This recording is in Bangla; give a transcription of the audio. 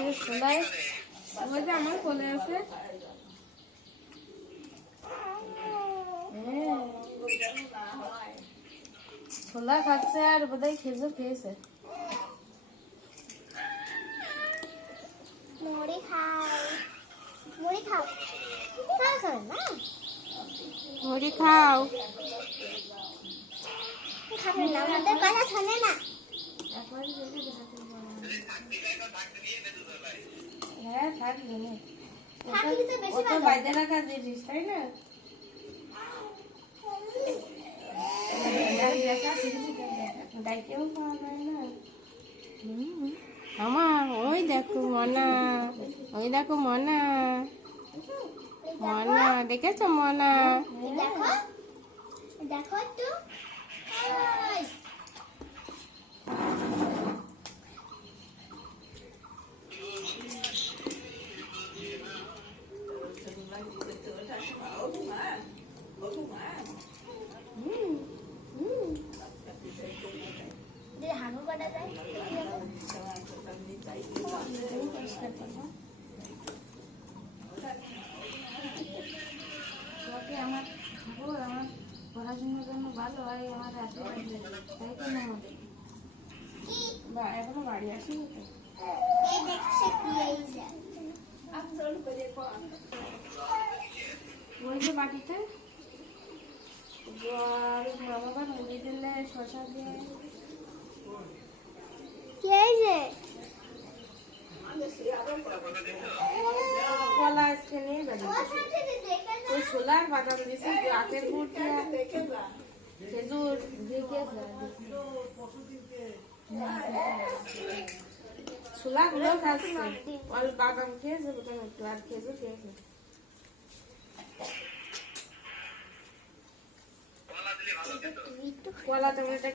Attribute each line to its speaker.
Speaker 1: শুধু
Speaker 2: ওই যে আমার কোলে আছে। ছোলা খাচ্ছে আর বোধহয় খেজুর খেয়েছে।
Speaker 3: মুড়ি খাও। মুড়ি খাও। না?
Speaker 1: মুড়ি খাও।
Speaker 3: খাবে না আমাদের কথা শোনে না।
Speaker 2: হ্যাঁ থাকবে। না
Speaker 3: থাকলে তো বেশি ভালো
Speaker 2: বাইরে রাখা জিনিস তাই না।
Speaker 1: আমার ওই দেখো মনা ওই দেখো মনা। মনা দেখেছ মনা?
Speaker 3: দেখো দেখো একটু।
Speaker 2: তোমাকে আমার ঠাকুর আমার পড়াশোনার জন্য ভালো হয়, আমার আশীর্বাদ তাই তো না? বা, এখনও বাড়ি আসিনি তো? ওই যে বাটিতে আর মা বাবা নদী দিলে শশা দিয়ে। কলা আজকে নিয়ে যাবে
Speaker 3: ওর সাথে যে দেখে না
Speaker 2: ওই ছোলার বাদাম খেয়েছে বোধহয় কলা টমেটো